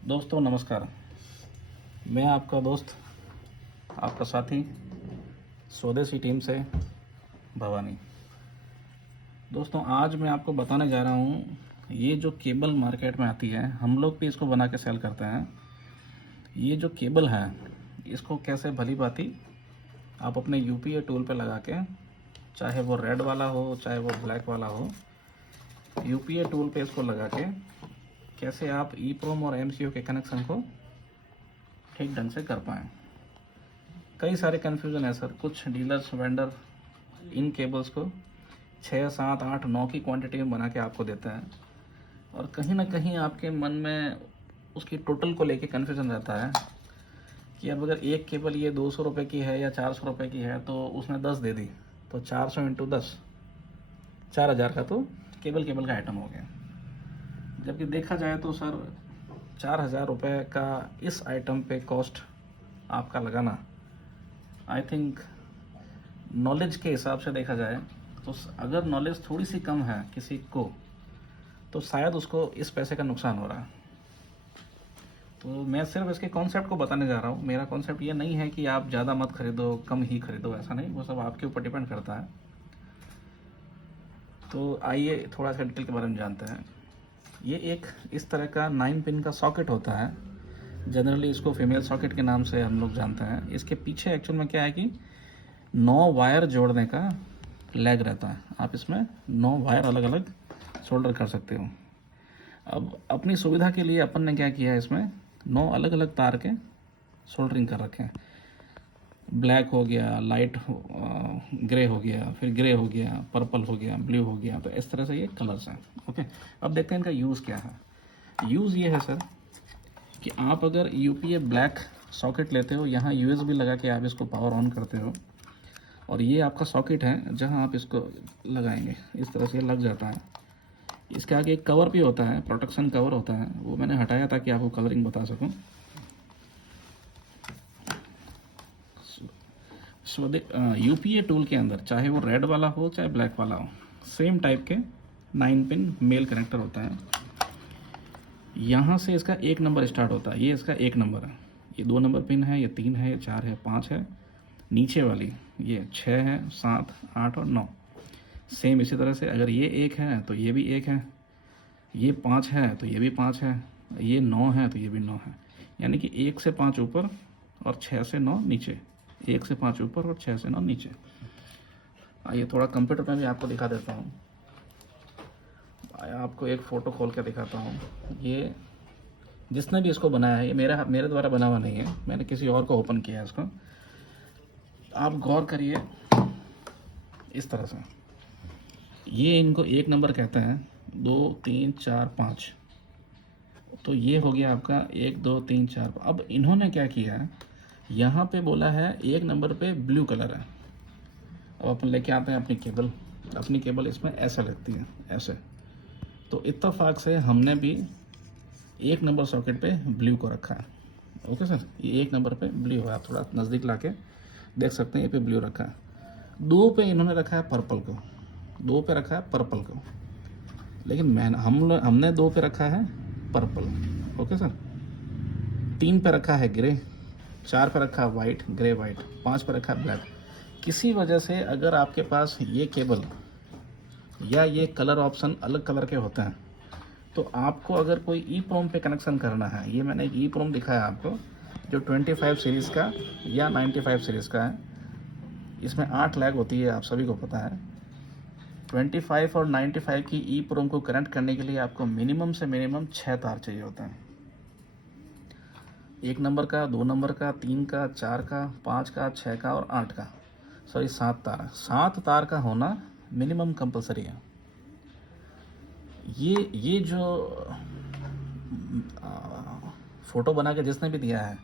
दोस्तों नमस्कार। मैं आपका दोस्त, आपका साथी, स्वदेशी टीम से भवानी। दोस्तों आज मैं आपको बताने जा रहा हूँ, ये जो केबल मार्केट में आती है, हम लोग भी इसको बना के सेल करते हैं। ये जो केबल है, इसको कैसे भली भांति आप अपने यूपीए टूल पे लगा के, चाहे वो रेड वाला हो चाहे वो ब्लैक वाला हो, यूपीए टूल पे इसको लगा के कैसे आप ईप्रोम और एमसीयू के कनेक्शन को ठीक ढंग से कर पाएँ। कई सारे कन्फ्यूज़न है सर। कुछ डीलर्स वेंडर इन केबल्स को 6, 7, 8, 9 की क्वांटिटी में बना के आपको देता है, और कहीं ना कहीं आपके मन में उसकी टोटल को लेके कन्फ्यूज़न रहता है कि अब अगर एक केबल ये 200 रुपये की है या 400 रुपये की है तो उसने 10 दे दी, तो 400 इंटू 10 4000 का तो केबल का आइटम हो गया। जबकि देखा जाए तो सर 4000 रुपये का इस आइटम पे कॉस्ट आपका लगाना, आई थिंक नॉलेज के हिसाब से देखा जाए तो अगर नॉलेज थोड़ी सी कम है किसी को, तो शायद उसको इस पैसे का नुकसान हो रहा है। तो मैं सिर्फ इसके कॉन्सेप्ट को बताने जा रहा हूँ। मेरा कॉन्सेप्ट ये नहीं है कि आप ज़्यादा मत खरीदो, कम ही खरीदो, ऐसा नहीं। वो सब आपके ऊपर डिपेंड करता है। तो आइए थोड़ा सा डिटेल के बारे में जानते हैं। ये एक इस तरह का 9 पिन का सॉकेट होता है। जनरली इसको फीमेल सॉकेट के नाम से हम लोग जानते हैं। इसके पीछे एक्चुअल में क्या है कि 9 वायर जोड़ने का लैग रहता है। आप इसमें 9 वायर अलग अलग सोल्डर कर सकते हो। अब अपनी सुविधा के लिए अपन ने क्या किया है, इसमें 9 अलग अलग तार के सोल्डरिंग कर रखे हैं। ब्लैक हो गया, लाइट ग्रे हो गया, फिर ग्रे हो गया, पर्पल हो गया, ब्लू हो गया। तो इस तरह से ये कलर्स हैं। ओके, अब देखते हैं इनका यूज़ क्या है। यूज़ ये है सर कि आप अगर यूपीए ब्लैक सॉकेट लेते हो, यहाँ यूएसबी लगा के आप इसको पावर ऑन करते हो, और ये आपका सॉकेट है जहाँ आप इसको लगाएंगे। इस तरह से ये लग जाता है। इसके आगे एक कवर भी होता है, प्रोटेक्शन कवर होता है, वो मैंने हटाया ताकि आपको कलरिंग बता सकूं। यूपीए टूल के अंदर चाहे वो रेड वाला हो चाहे ब्लैक वाला हो, सेम टाइप के 9 पिन मेल कनेक्टर होता है। यहाँ से इसका 1 नंबर स्टार्ट होता है। ये इसका 1 नंबर है। ये 2 नंबर पिन है, ये 3 है, ये 4 है, 5 है। नीचे वाली ये 6 है, 7, 8 और 9। सेम इसी तरह से अगर ये 1 है तो ये भी 1 है, ये 5 है तो ये भी 5 है, ये 9 है तो ये भी 9 है। यानी कि 1 से 5 ऊपर और 6 से 9 नीचे, 1 से 5 ऊपर और 6 से 9 नीचे। आइए थोड़ा कंप्यूटर में भी आपको दिखा देता हूँ। आपको एक फ़ोटो खोल के दिखाता हूँ। ये जिसने भी इसको बनाया है, ये मेरे द्वारा बना हुआ नहीं है, मैंने किसी और को ओपन किया है इसको। आप गौर करिए इस तरह से। ये इनको 1 नंबर कहते हैं, 2, 3, 4, 5। तो ये हो गया आपका 1, 2, 3, 4। अब इन्होंने क्या किया है, यहाँ पे बोला है 1 नंबर पे ब्लू कलर है। अब अपन लेके आते हैं अपनी केबल। अपनी केबल इसमें ऐसा लगती है, ऐसे। तो इत्तेफाक से हमने भी 1 नंबर सॉकेट पे ब्लू को रखा है। ओके सर, ये 1 नंबर पे ब्लू है। आप थोड़ा नज़दीक ला के देख सकते हैं, ये पे ब्लू रखा है। 2 पे इन्होंने रखा है पर्पल को, 2 पे रखा है पर्पल को, लेकिन हमने 2 पे रखा है पर्पल। ओके सर, 3 पे रखा है ग्रे, 4 पे रखा है वाइट, ग्रे वाइट, 5 पे रखा है ब्लैक। किसी वजह से अगर आपके पास ये केबल या ये कलर ऑप्शन अलग कलर के होते हैं, तो आपको अगर कोई ई प्रोम पे कनेक्शन करना है, ये मैंने एक ई प्रोम दिखाया आपको जो 25 सीरीज़ का या 95 सीरीज़ का है। इसमें 8 लैग होती है, आप सभी को पता है। 25 और 95 की ई प्रोम को कनेक्ट करने के लिए आपको मिनिमम से मिनिमम 6 तार चाहिए होते हैं। 1 नंबर का, 2 नंबर का, 3 का, 4 का, 5 का, 6 का और 8 का, सॉरी 7 तार। 7 तार का होना मिनिमम कंपलसरी है। ये जो फ़ोटो बना के जिसने भी दिया है,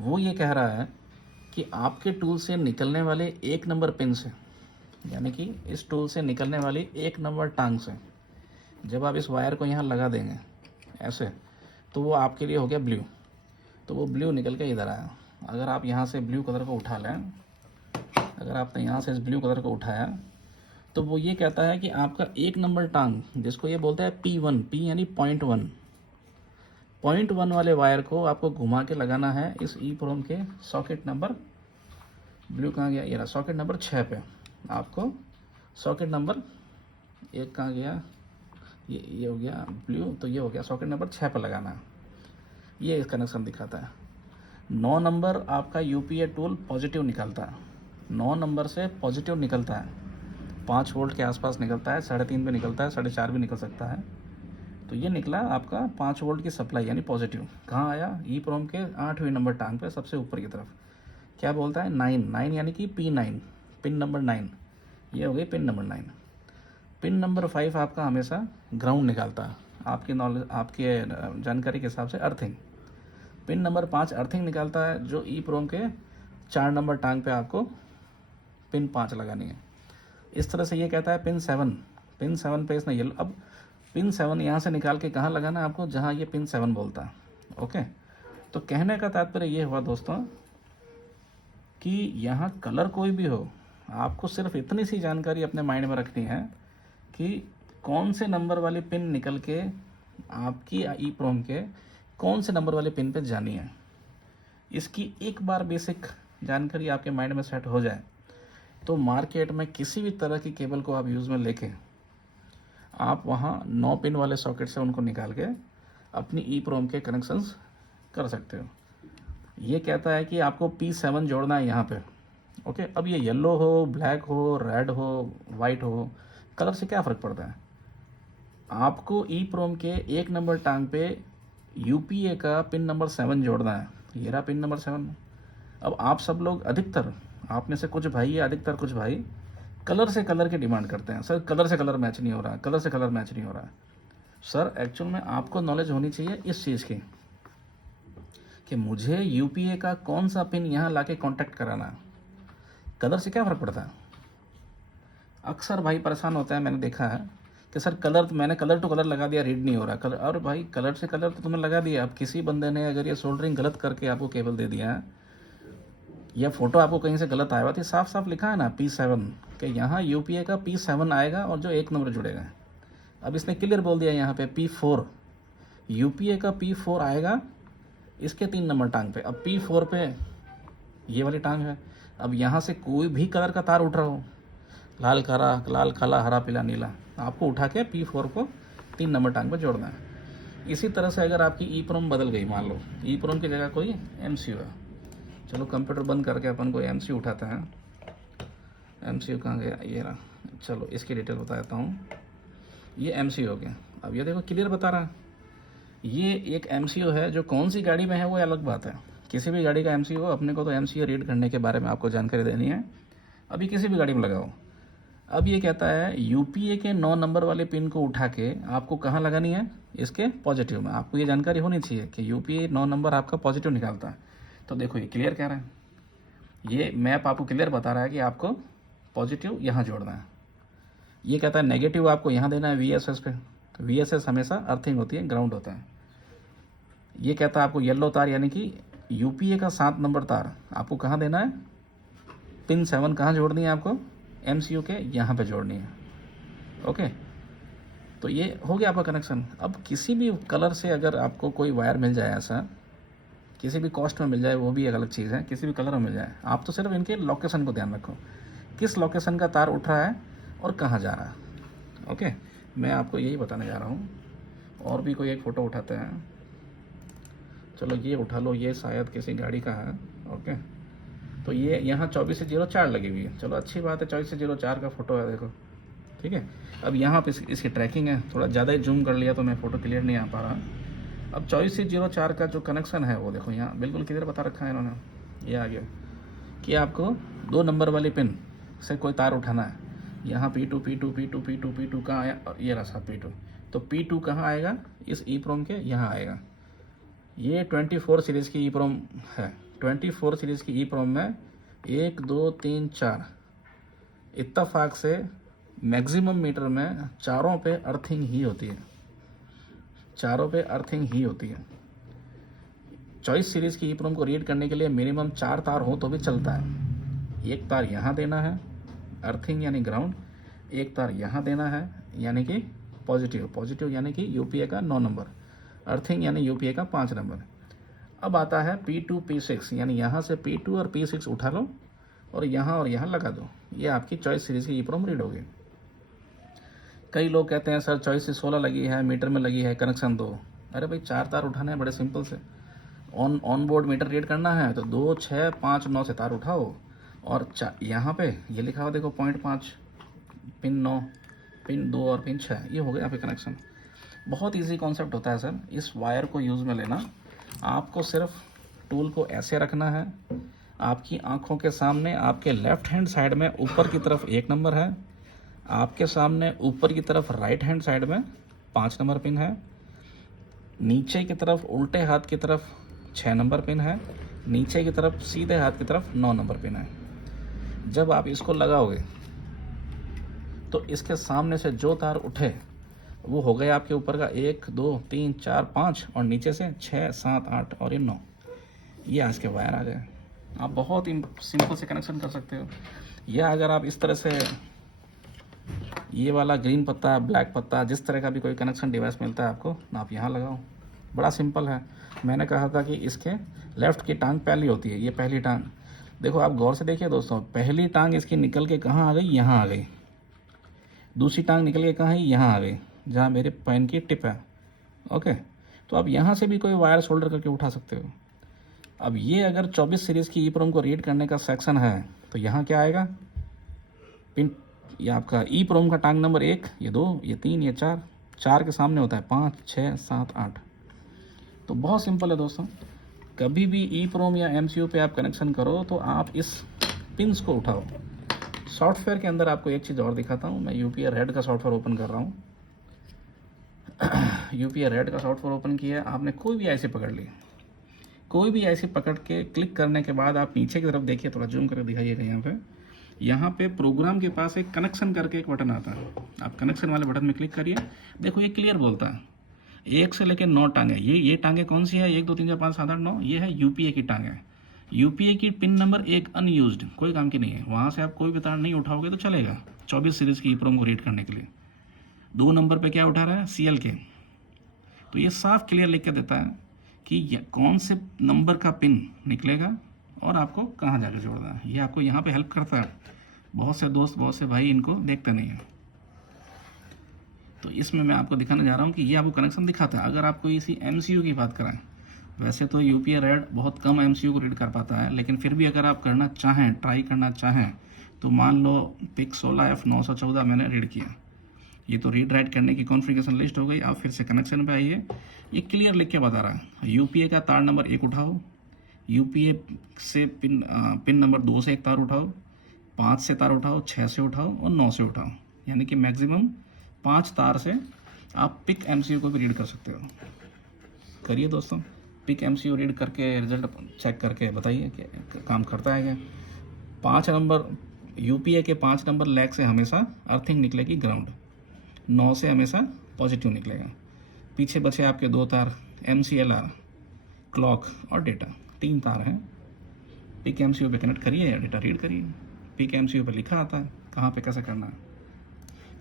वो ये कह रहा है कि आपके टूल से निकलने वाले 1 नंबर पिन से, यानी कि इस टूल से निकलने वाली 1 नंबर टांग से जब आप इस वायर को यहाँ लगा देंगे ऐसे, तो वो आपके लिए हो गया ब्लू। तो वो ब्लू निकल के इधर आया। अगर आप यहाँ से ब्लू कलर को उठा लें, अगर आपने यहाँ से इस ब्लू कलर को उठाया, तो वो ये कहता है कि आपका 1 नंबर टांग, जिसको ये बोलता है P1, P यानी 0.1, 0.1 वाले वायर को आपको घुमा के लगाना है इस ई प्रोम के सॉकेट नंबर, ब्लू कहाँ गया, ये रहा सॉकेट नंबर 6 पे। आपको सॉकेट नंबर 1 कहाँ गया, ये हो गया ब्लू, तो ये हो गया सॉकेट नंबर 6 पर लगाना है। ये कनेक्शन दिखाता है। 9 नंबर आपका यूपीए टूल पॉजिटिव निकलता है, 9 नंबर से पॉजिटिव निकलता है, 5 वोल्ट के आसपास निकलता है, 3.5 पे निकलता है, 4.5 भी निकल सकता है। तो ये निकला आपका 5 वोल्ट की सप्लाई यानी पॉजिटिव। कहाँ आया, ई प्रोम के 8वें नंबर टांग पे सबसे ऊपर की तरफ। क्या बोलता है, 9 यानी कि P9, पिन नंबर 9, ये हो गई पिन नंबर 9। पिन नंबर 5 आपका हमेशा ग्राउंड निकालता है, आपकी नॉलेज, आपके जानकारी के हिसाब से अर्थिंग। पिन नंबर 5 अर्थिंग निकालता है, जो ई प्रोम के 4 नंबर टांग पे आपको पिन 5 लगानी है। इस तरह से ये कहता है पिन 7 पे इसने येलो, अब पिन 7 यहाँ से निकाल के कहाँ लगाना है आपको, जहाँ ये पिन 7 बोलता है। ओके, तो कहने का तात्पर्य ये हुआ दोस्तों कि यहाँ कलर कोई भी हो, आपको सिर्फ इतनी सी जानकारी अपने माइंड में रखनी है कि कौन से नंबर वाली पिन निकल के आपकी ई प्रोम के कौन से नंबर वाले पिन पे जानी है। इसकी एक बार बेसिक जानकारी आपके माइंड में सेट हो जाए तो मार्केट में किसी भी तरह की केबल को आप यूज़ में लेके आप वहाँ 9 पिन वाले सॉकेट से उनको निकाल के अपनी ई प्रोम के कनेक्शंस कर सकते हो। ये कहता है कि आपको P7 जोड़ना है यहाँ पे। ओके, अब ये येलो हो, ब्लैक हो, रेड हो, वाइट हो, कलर से क्या फ़र्क पड़ता है। आपको ई प्रोम के 1 नंबर टांग पे यूपीए का पिन नंबर 7 जोड़ना है, ये रहा पिन नंबर 7। अब आप सब लोग, अधिकतर आप में से कुछ भाई या अधिकतर कुछ भाई कलर से कलर की डिमांड करते हैं। सर कलर से कलर मैच नहीं हो रहा है, कलर से कलर मैच नहीं हो रहा है। सर एक्चुअल में आपको नॉलेज होनी चाहिए इस चीज़ की कि मुझे यूपीए का कौन सा पिन यहाँ लाके कांटेक्ट कराना है, कलर से क्या फ़र्क पड़ता है। अक्सर भाई परेशान होता है, मैंने देखा है कि सर मैंने कलर टू कलर लगा दिया, रीड नहीं हो रहा कलर। और भाई कलर से कलर तो तुमने लगा दिया, अब किसी बंदे ने अगर ये सोल्डरिंग गलत करके आपको केबल दे दिया है या फोटो आपको कहीं से गलत आया हुआ, तो साफ साफ लिखा है ना P7 कि यहाँ यूपीए का P7 आएगा और जो 1 नंबर जुड़ेगा। अब इसने क्लियर बोल दिया यहाँ पे P4, यूपीए का P4 आएगा इसके 3 नंबर टांग पे। अब P4 पे ये वाली टांग है, अब यहाँ से कोई भी कलर का तार उठ रहा हो, लाल काला हरा पीला नीला, आपको उठा के P4 को 3 नंबर टांग पे जोड़ना है। इसी तरह से अगर आपकी ई प्रोम बदल गई, मान लो ई प्रोम की जगह कोई MCU है, चलो कंप्यूटर बंद करके अपन को MCU उठाते हैं। MCU कहाँ गया, ये रहा। चलो इसकी डिटेल बता देता हूँ। ये MCU हो गया। अब ये देखो क्लियर बता रहा है, ये एक MCU है। जो कौन सी गाड़ी में है वो अलग बात है, किसी भी गाड़ी का MCU हो, अपने को तो MCU रीड करने के बारे में आपको जानकारी देनी है। अभी किसी भी गाड़ी में लगाओ। अब ये कहता है यूपीए के 9 नंबर वाले पिन को उठा के आपको कहाँ लगानी है, इसके पॉजिटिव में। आपको ये जानकारी होनी चाहिए कि यूपीए 9 नंबर आपका पॉजिटिव निकालता है। तो देखो ये क्लियर कह रहा है, ये मैप आपको क्लियर बता रहा है कि आपको पॉजिटिव यहाँ जोड़ना है। ये कहता है नेगेटिव आपको यहाँ देना है VSS पे। VSS हमेशा अर्थिंग होती है, ग्राउंड होता है। ये कहता है आपको येलो तार यानी कि यूपीए का 7 नंबर तार आपको कहाँ देना है, पिन 7 कहाँ जोड़नी है आपको, MCU के यहाँ पे जोड़नी है। ओके, तो ये हो गया आपका कनेक्शन। अब किसी भी कलर से अगर आपको कोई वायर मिल जाए, ऐसा किसी भी कॉस्ट में मिल जाए, वो भी एक अलग चीज़ है, किसी भी कलर में मिल जाए, आप तो सिर्फ इनके लोकेशन को ध्यान रखो, किस लोकेशन का तार उठ रहा है और कहाँ जा रहा है। ओके, मैं आपको यही बताने जा रहा हूँ। और भी कोई एक फ़ोटो उठाते हैं, चलो ये उठा लो, ये शायद किसी गाड़ी का है। ओके, तो ये यहाँ 24/04 लगी हुई है, चलो अच्छी बात है, 24/04 का फ़ोटो है, देखो ठीक है। अब यहाँ पे इसकी ट्रैकिंग है, थोड़ा ज़्यादा ही जूम कर लिया तो मैं फ़ोटो क्लियर नहीं आ पा रहा। अब 24/04 का जो कनेक्शन है वो देखो यहाँ बिल्कुल क्लियर बता रखा है इन्होंने, ये आ गया कि आपको 2 नंबर वाली पिन से कोई तार उठाना है। यहाँ P2 कहाँ आया, ये रहा साहब P2। तो P2 कहाँ आएगा, इस ई प्रोम के यहाँ आएगा। ये 24 सीरीज़ की ई प्रोम है। 24 सीरीज़ की ई प्रोम में 1 2 3 4 इत्तफाक से मैक्सिमम मीटर में चारों पे अर्थिंग ही होती है, चारों पे अर्थिंग ही होती है। 24 सीरीज़ की ई प्रोम को रीड करने के लिए मिनिमम 4 तार हो तो भी चलता है। एक तार यहाँ देना है अर्थिंग यानी ग्राउंड, एक तार यहाँ देना है यानी कि पॉजिटिव यानी कि यूपीए का 9 नंबर। अर्थिंग यानी यूपीए का 5 नंबर। अब आता है P2 P6, यानी यहाँ से P2 और P6 उठा लो और यहाँ लगा दो। ये आपकी चॉइस सीरीज़ की EEPROM रीड होगी। कई लोग कहते हैं सर चॉइस 16 लगी है, मीटर में लगी है, कनेक्शन दो। अरे भाई 4 तार उठाने हैं, बड़े सिंपल से। ऑन बोर्ड मीटर रीड करना है तो 2, 6, 5, 9 से तार उठाओ और यहाँ पे ये लिखा हुआ देखो 0.5, पिन 9, पिन 2 और पिन 6, ये हो गया आपके कनेक्शन। बहुत इजी कॉन्सेप्ट होता है सर। इस वायर को यूज़ में लेना, आपको सिर्फ टूल को ऐसे रखना है, आपकी आंखों के सामने आपके लेफ्ट हैंड साइड में ऊपर की तरफ 1 नंबर है, आपके सामने ऊपर की तरफ राइट हैंड साइड में 5 नंबर पिन है, नीचे की तरफ उल्टे हाथ की तरफ 6 नंबर पिन है, नीचे की तरफ सीधे हाथ की तरफ 9 नंबर पिन है। जब आप इसको लगाओगे तो इसके सामने से जो तार उठे वो हो गए आपके ऊपर का 1, 2, 3, 4, 5 और नीचे से 6, 7, 8 और ये 9। ये आज के वायर आ गए। आप बहुत ही सिंपल से कनेक्शन कर सकते हो। या अगर आप इस तरह से ये वाला ग्रीन पत्ता, ब्लैक पत्ता, जिस तरह का भी कोई कनेक्शन डिवाइस मिलता है आपको, आप यहाँ लगाओ। बड़ा सिंपल है। मैंने कहा था कि इसके लेफ़्ट की टांग पहली होती है, ये पहली टांग। देखो आप गौर से देखिए दोस्तों, पहली टांग इसकी निकल के कहाँ आ गई, यहाँ आ गई। दूसरी टांग निकल के कहाँ है, यहाँ आ गई, जहाँ मेरे पेन की टिप है। ओके, तो आप यहाँ से भी कोई वायर सोल्डर करके उठा सकते हो। अब ये अगर 24 सीरीज़ की EEPROM को रीड करने का सेक्शन है तो यहाँ क्या आएगा, पिन, ये आपका EEPROM का टांग नंबर 1, ये 2, ये 3, ये 4, 4 के सामने होता है 5, 6, 7, 8। तो बहुत सिंपल है दोस्तों। कभी भी EEPROM या MCU पे आप कनेक्शन करो तो आप इस पिंस को उठाओ। सॉफ्टवेयर के अंदर आपको एक चीज़ और दिखाता हूँ। मैं UPI रेड का सॉफ्टवेयर ओपन कर रहा हूँ। UPI रेड का सॉफ्टवेयर ओपन किया, आपने कोई भी IC पकड़ ली, कोई भी IC पकड़ के क्लिक करने के बाद आप नीचे की तरफ देखिए, थोड़ा जूम करके दिखाइएगा। यहाँ पे प्रोग्राम के पास एक कनेक्शन करके एक बटन आता है, आप कनेक्शन वाले बटन में क्लिक करिए। देखो ये क्लियर बोलता है 1 से लेकर 9 टांगे। ये टांगे कौन सी है, 1, 2, 3, 4, 5, 7, 8, 9, ये है UPI की टांग है। UPI की पिन नंबर 1 अनयूज्ड, कोई काम की नहीं है, वहाँ से आप कोई भी तार नहीं उठाओगे तो चलेगा 24 सीरीज़ की EEPROM को रीड करने के लिए। 2 नंबर पे क्या उठा रहा है, CL के। तो ये साफ क्लियर लिख के देता है कि कौन से नंबर का पिन निकलेगा और आपको कहाँ जाकर जोड़ना है। ये आपको यहाँ पे हेल्प करता है। बहुत से दोस्त, बहुत से भाई इनको देखते नहीं हैं। तो इसमें मैं आपको दिखाने जा रहा हूँ कि ये आपको कनेक्शन दिखाता है। अगर आपको इसी MCU की बात करें, वैसे तो UPI रेड बहुत कम MCU को रीड कर पाता है, लेकिन फिर भी अगर आप करना चाहें, ट्राई करना चाहें, तो मान लो PIC 16F914 मैंने रीड किया। ये तो रीड राइट करने की कॉन्फ़िगरेशन लिस्ट हो गई। आप फिर से कनेक्शन पे आइए, ये क्लियर लिख के बता रहा है UPI का तार नंबर 1 उठाओ, UPI से पिन नंबर 2 से एक तार उठाओ, 5 से तार उठाओ, 6 से उठाओ और 9 से उठाओ, यानी कि मैक्सिमम 5 तार से आप PIC MCU को भी रीड कर सकते हो। करिए दोस्तों, PIC MCU रीड करके रिजल्ट चेक करके बताइए कि काम करता है क्या। 5 नंबर UPI के 5 नंबर लैग से हमेशा अर्थिंग निकलेगी ग्राउंड, 9 से हमेशा पॉजिटिव निकलेगा। पीछे बचे आपके 2 तार MCLR, क्लॉक और डेटा, 3 तार हैं। PIC MCU पे कनेक्ट करिए या डेटा रीड करिए। PIC MCU पे लिखा आता है कहाँ पे कैसे करना है।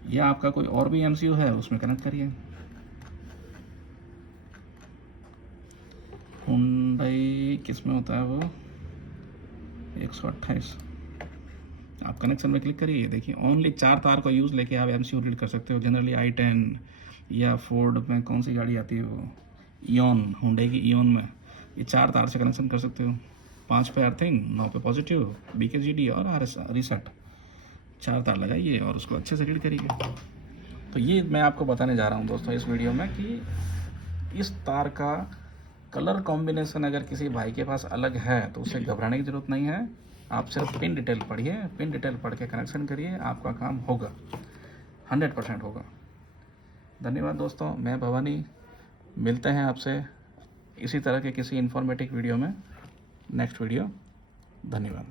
या आपका कोई और भी MCU है उसमें कनेक्ट करिए। हुंडई किस में होता है वो, 128। आप कनेक्शन में क्लिक करिए, देखिए ओनली 4 तार का यूज़ लेके आप MCU रीड कर सकते हो। जनरली i10 या फोर्ड में कौन सी गाड़ी आती है वो, ईओन, हुंडई की ईओन में ये 4 तार से कनेक्शन कर सकते हो। 5 पे अर्थिंग, 9 पे पॉजिटिव, BKGD और RS रीसेट, 4 तार लगाइए और उसको अच्छे से रीड करिए। तो ये मैं आपको बताने जा रहा हूँ दोस्तों इस वीडियो में कि इस तार का कलर कॉम्बिनेशन अगर किसी भाई के पास अलग है तो उसे घबराने की ज़रूरत नहीं है। आप सिर्फ पिन डिटेल पढ़िए, पिन डिटेल पढ़ के कनेक्शन करिए, आपका काम होगा, 100% होगा। धन्यवाद दोस्तों, मैं भवानी, मिलते हैं आपसे इसी तरह के किसी इन्फॉर्मेटिव वीडियो में, नेक्स्ट वीडियो। धन्यवाद।